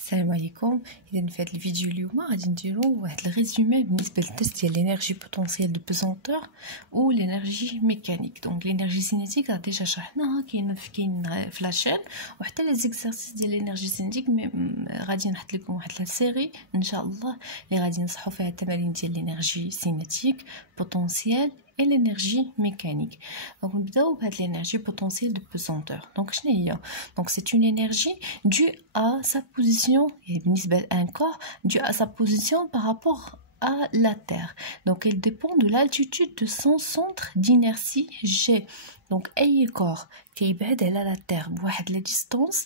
السلام عليكم. اذا في هذا الفيديو اليوم غادي نديرو واحد الريزومي بالنسبه للتست ديال لينيرجي بوتونسييل دو بيزونتور و لينيرجي ميكانيك. دونك لينيرجي سينيتيك راه ديجا شرحناها، كاين في لاشين، وحتى لي زيكزارسيس ديال لينيرجي سينيتيك غادي نحط لكم واحد لا سيري ان شاء الله اللي غادي نصحوا فيها التمارين ديال لينيرجي سينيتيك بوتونسييل et l'énergie mécanique. Donc on va voir l'énergie potentielle de pesanteur. Donc c'est une énergie due à sa position, et un corps due à sa position par rapport à la Terre. Donc elle dépend de l'altitude de son centre d'inertie G. Donc un corps qui est à la Terre بواحد la distance،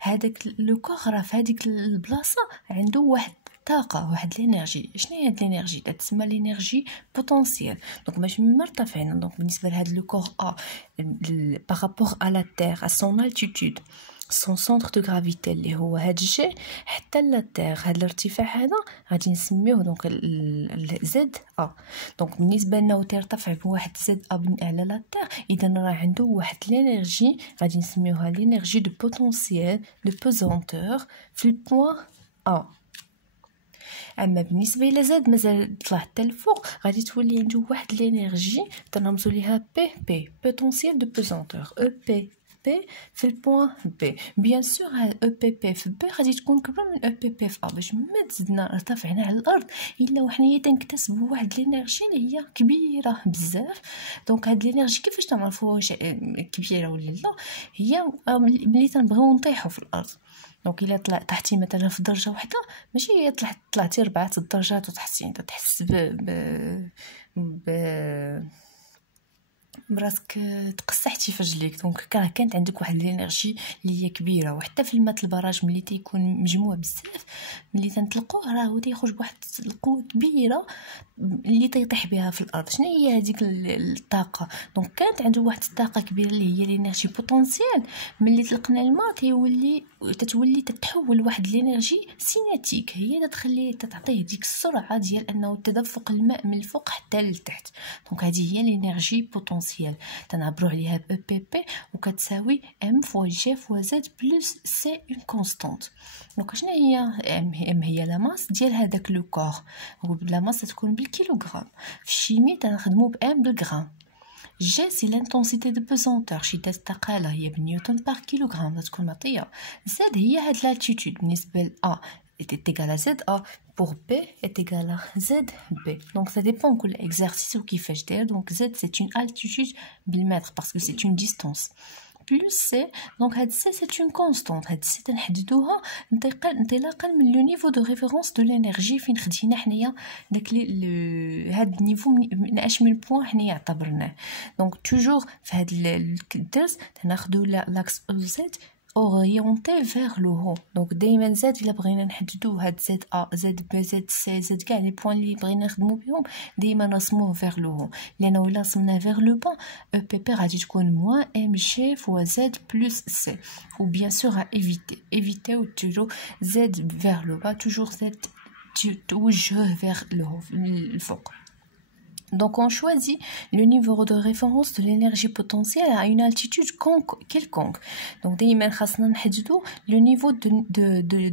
هذاك le corps راه في هذيك البلاصه عنده طاقه، واحد الانرجي. شنو هي هاد الانرجي؟ تسمى الانرجي بوتونسييل. دونك باش مرتفعين، دونك بالنسبه لهاد لو كور بارابور ا لا تير ا سون التيتود سون سونتر دو غرافيتي اللي هو هاد جي حتى لا تير، هاد الارتفاع هذا غادي نسميوه دونك زد ا. دونك بالنسبه لنا ترتفع بواحد زد ا على لا تير، اذا راه عنده واحد الانرجي غادي نسميوها الانرجي دو بوتونسييل دو بيزونتور في البوين ا. اما بالنسبه الى زاد مازال طلع حتى الفوق، غادي تولي عنده واحد الانرجي تنرمزوا ليها بي بوتونسييل دو بيزونتور او بي في البوين بي. بيان سور او بي في بي غادي تكون كبر من او بي في ا، باش ما تزدنا ارتفعنا على الارض الا وحنايا تنكتسبوا واحد الانرجي اللي هي كبيره بزاف. دونك هاد الانرجي كيفاش تعرفوها واش كبيره ولا لا؟ هي ملي تنبغيو نطيحوا في الارض. دونك الا طحتي مثلا في درجه واحده، ماشي هي طلعتي 4 الدرجات وتحسي انت تحس براسك تقصحتي في رجليك. دونك كانت عندك واحد الانرجي اللي هي كبيره. وحتى في الماء البراج ملي تيكون مجموع بزاف، ملي تنطلقوه راه تيخرج بواحد القوه كبيره اللي تيطيح بها في الارض. شنو هي هذيك الطاقه؟ دونك كانت عنده واحد الطاقه كبيره اللي هي الانرجي بوتونسييل. ملي طلقنا الماء تتولي تتحول واحد الانرجي سينيتيك، هي تخليه تعطيه ديك السرعه ديال انه تدفق الماء من الفوق حتى لتحت. دونك هذه هي الانرجي بوتونسييل، تنعبروا عليها ب بي بي، وكتساوي ام فوا جي فوا زد بلس سي اون كونستانت. دونك شنو هي ام؟ هي لا ماس ديال هذاك لو كور، ولا ماس تكون بالكيلوغرام. في الشيمي تنخدموا بام بالغرام. G c'est l'intensité de pesanteur، شدة الثقالة هي بنيوتن بار كيلوغرام تكون معطية. Z هي هاد l'altitude بالنسبة ل A est égal à ZA pour B est égal à ZB. Donc ça dépend كل exercice وكيفاش داير. Donc Z c'est une altitude بالمتر parce que c'est une distance. plus C، donc هاد C c'est une constante. هاد C تنحددوها انطلاقا من لو نيفو دو ريفيرونس دو لينيرجي فين خدينا حنايا داك هاد النيفو من اش من بوين حنايا اعتبرناه. دونك توجور في هاد الدرس تناخدو لاكس او زد اورينتي فيغ لو هو. دونك دائما زاد الا بغينا نحددو هاد زد ا زد بي زد سي زد كاع لي بوين اللي بغينا نخدمو بهم ديما نرسموه فيغ لو هو، لانه الا رسمناه فيغ لو با او بي بي غادي تكون موان ام جي فوا زد بلس سي. و بيان سور ايفيتيو توجور زد فيغ لو با، توجور زد توجه فيغ لو الفوق. Donc on choisit le niveau de référence de l'énergie potentielle à une altitude quelconque. Donc دايما خاصنا نحددو le niveau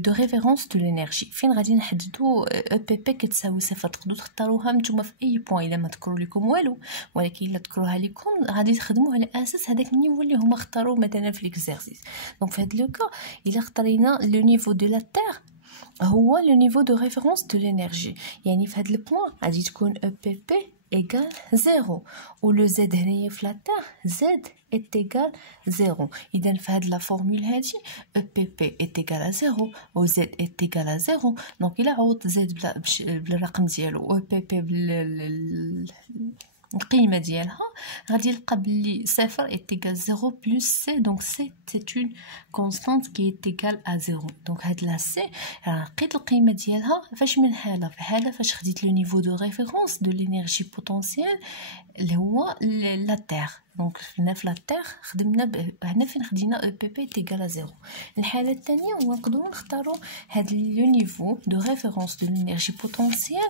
de référence de l'énergie. فين غادي نحددو EPP كتساوي صفر. تقدروا تختاروها نتوما في اي بوين الا ما تذكروا لكم والو، ولكن الا تذكروها لكم غادي تخدموا على اساس هذاك النيفو اللي هما اختاروا مثلا في ليكزيرسيس. دونك في هذا لو كا الا اختارينا لو نيفو دو لا تير هو لو نيفو دو ريفيرونس دو لينيرجي، يعني في هذا البوين غادي تكون EPP égale 0 ou le z هنايا في لا تير z est égal 0. اذا في هاد لا فورمول هادي EPP est égal à 0 و z est égal à 0. دونك الا عوضت z بالرقم ديالو EPP القيمه ديالها غادي يلقى بلي صفر est égal 0 plus c. donc c c'est une constante qui est égale à 0. donc هاد لا c لقيت القيمه ديالها فاش من حاله في حاله فاش خديت لو نيفو دو ريفيرونس دو لينيرجي بوتونسييل اللي هو لا تير. دونك هنا في لا تير خدمنا هنا فين خدينا او بي بي تيغال 0. الحاله الثانيه هو نقدروا نختاروا هاد لو نيفو دو ريفيرونس دو لينيرجي بوتونسييل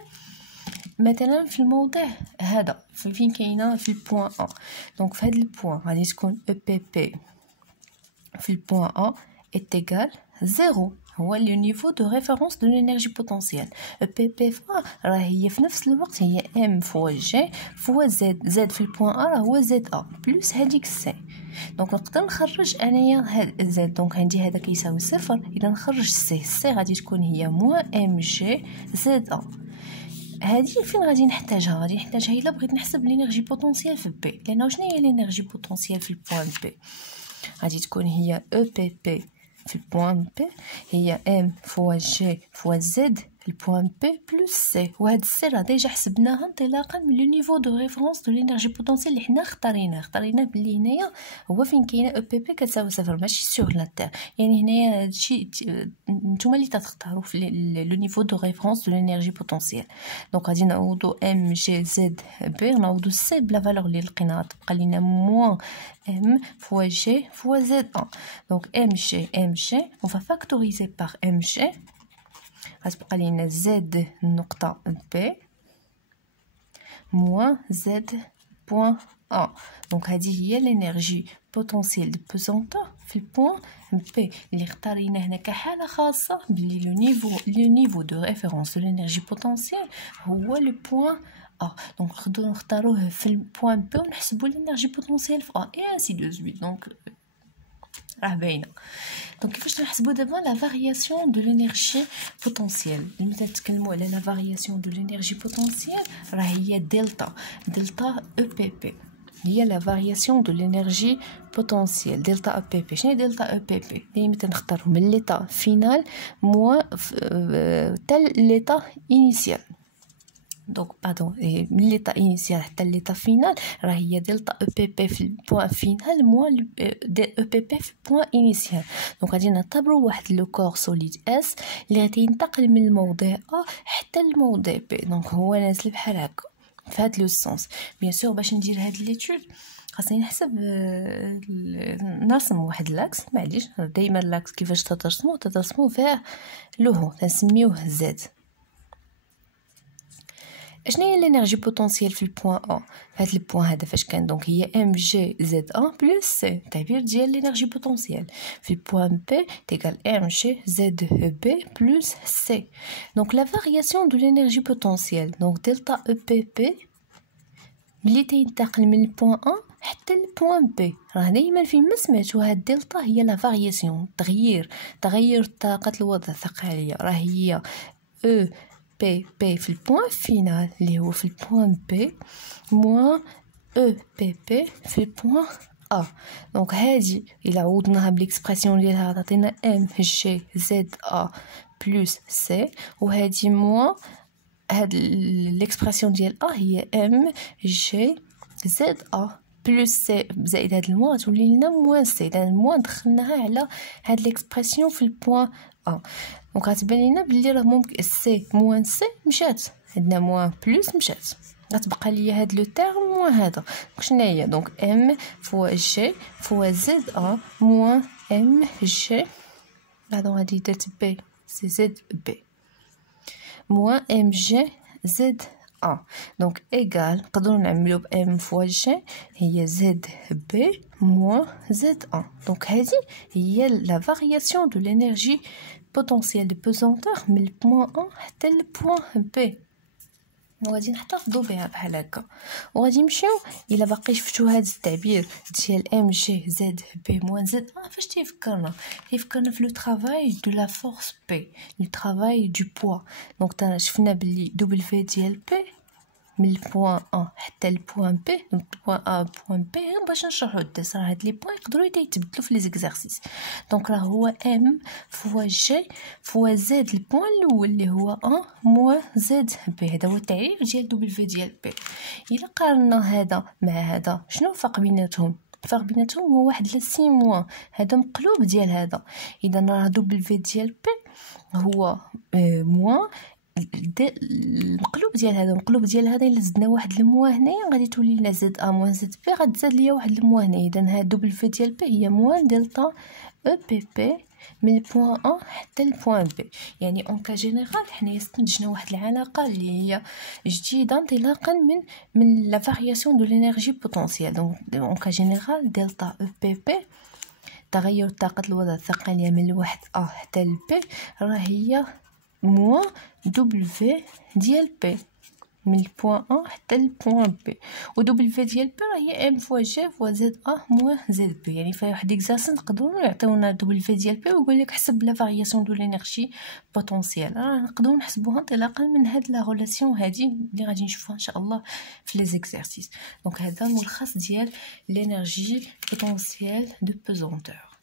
مثلا في الموضع هذا فين كاينه في البوين ا. دونك في هذا البوين غادي تكون او بي بي في البوين ا est égal 0. هو لو نيفو دو ريفيرونس دو لينيرجي بوتونسيال. بي بي فا راه هي في نفس الوقت هي ام فوا جي فوا زد في البوان ا راه هو زد ا بلس هذيك سي. دونك نقدر نخرج انايا هاد زد، دونك عندي هذا كيساوي صفر، اذا نخرج سي غادي تكون هي موان ام جي زد ا. هذه فين غادي نحتاجها؟ غادي نحتاجها الا بغيت نحسب لينيرجي بوتونسيال في بي، لانه شنو هي لينيرجي بوتونسيال في البوان بي؟ غادي تكون هي او بي بي في البوان بي هي ام فوا جي فوا زد في البوان بي بلس سي. وهاد السي راه ديجا حسبناها انطلاقا من لو نيفو دو ريفرونس دو لينيرجي بوتونسيال اللي حنا اختاريناه بلي هنايا هو فين كاينه او بي بي كتساوي صفر، ماشي سور لا تير. يعني هنايا هادشي نتوما اللي تختاروا في لو نيفو دو ريفرونس دو لينيرجي بوتونسيال. دونك غادي نعوضوا ام جي زد بي، نعوضوا سي بلا فالور اللي لقيناها، تبقى لينا موان m fois g fois z1. Donc mg, on va factoriser par mg. غتبقى لينا z نقطة b moins z point a. Donc هذه هي l'énergie potentielle de pesanteur في البوان b اللي اختارينا هنا كحالة خاصة بلي le niveau de référence de l'énergie potentielle هو le point A. Donc نقدروا نختاروه في البوان بي ونحسبوا الانرجي بوتونسيال في A et ainsi de suite. Donc راه باينه. دونك كيفاش نحسبوا دابا لا فارياسيون دو لينيرجي بوتونسيال؟ ملي تتكلموا على لا فارياسيون دو لينيرجي بوتونسيال راه هي دلتا او بي بي، هي لا فارياسيون دو لينيرجي بوتونسيال دلتا او بي بي. شنو هي دلتا او بي بي؟ دايما تنختاروا من ليطا فينال موان تال ليطا انيسيال. دونك من ليطا انيسيال حتى ليطا فينال راه هي دلتا او بي بي في البوان فينال موان دي او بي بي في البوان انيسيال. دونك غادي نعتبروا واحد لو كور سوليد اس اللي غادي ينتقل من الموضع ا حتى الموضع بي. دونك هو نازل بحال هكا في هاد لو سونس. بيان سور باش ندير هاد ليتود خاصني نحسب نرسم واحد لاكس، معليش دائما لاكس كيفاش ترسموه فيه لو هو تنسميوه زد. اشنو هي الانرجي بوتونسيال في البوان ا؟ هاد البوان هذا فاش كان دونك هي ام جي زد ا بلس سي، تعبير ديال الانرجي بوتونسيال في البوان بي تيكال ام جي زد بي بلس سي. دونك لا فارياسيون دو الانرجي بوتونسيال دونك دلتا او بي بي ملي تينتقل من البوان ا حتى البوان بي راه دائما فين ما سمعتو هاد دلتا هي لا فارياسيون، تغير طاقه الوضع الثقاليه، راه هي او بي بي في البوان فينال اللي هو في البوان بي موان او بي بي في البوان ا. دونك هادي الا عوضناها بالاكسبرسيون ديالها تعطينا ام جي زد ا بلس سي، وهادي موان هاد الاكسبرسيون ديال ا هي ام جي زد ا بلس سي زائد هاد الموان تولي لنا موان سي. اذا الموان دخلناها على هاد الاكسبرسيون في البوان ا. دونك غتبان لينا بلي راه ممكن سي موان سي مشات، عندنا موان بلس مشات، غتبقى ليا هاد لو تيرم موان هذا. شنو هي؟ دونك ام فوا جي فوا زد ا موان ام جي بعدا غادي درت بي سي زد بي موان ام جي زد ا. دونك ايغال نقدروا نعملوا ب ام فوا جي هي زد بي موان زد ا. دونك هذه هي لا فارياسيون دو لينيرجي بوتونسيال دو بوزونتور من البوان ا حتى البوان بي. وغادي نحتفظوا بها بحال هكا، وغادي نمشيو الا باقي شفتوا هذا التعبير ديال ام جي زد بي موان زد ا فاش تيفكرنا في لو طرافاي دو لا فورس بي، لو طرافاي دو بوا. دونك شفنا بلي دبليو ديال بي من البوان ا حتى البوان بي، دونك البوان ا بوان بي باش نشرحوا الدرس راه هاد لي بوين يقدروا يتبدلوا في لي زيكزارسيس. دونك راه هو ام فوا جي فوا زد البوان الاول اللي هو ا موان زد بي، هذا هو التعريف ديال دبليو ديال بي. الا قارنا هذا مع هذا شنو الفرق بيناتهم؟ الفرق بيناتهم هو واحد لا سي موان، هذا مقلوب ديال هذا. اذا راه دبليو ديال بي هو موان المقلوب ديال هذا. المقلوب ديال هذا الا زدنا واحد الموا هنايا غادي تولي لنا زد ا موان زد بي، غتزاد ليا واحد الموا هنايا. اذا هاد دبليو ديال بي هي موان دلتا او بي بي من البوان ا حتى البوان بي. يعني اون كا جينيرال حنايا استنتجنا واحد العلاقه اللي هي جديده انطلاقا من لا فارياسيون دو لينيرجي بوتونسيال. دونك اون كا جينيرال دلتا او بي بي تغير طاقة الوضع الثقالية من الواحد أ حتى لبي راه هي موان دبليو ديال بي، من البوان أ حتى البوان بي. و دبليو ديال بي راه هي ام فوا جي فوا زد أ موان زد بي. يعني في واحد اكزارسيس نقدروا يعطيونا دبليو ديال بي ويقول لك حسب لا فارياسيون دو لينيرجي بوتونسييل. راه نقدروا نحسبوها انطلاقا من هاد لا ريلاسيون هادي اللي غادي نشوفوها ان شاء الله في لي زيكزارسيس. دونك هذا ملخص ديال لينيرجي بوتونسييل دو بيزونتور.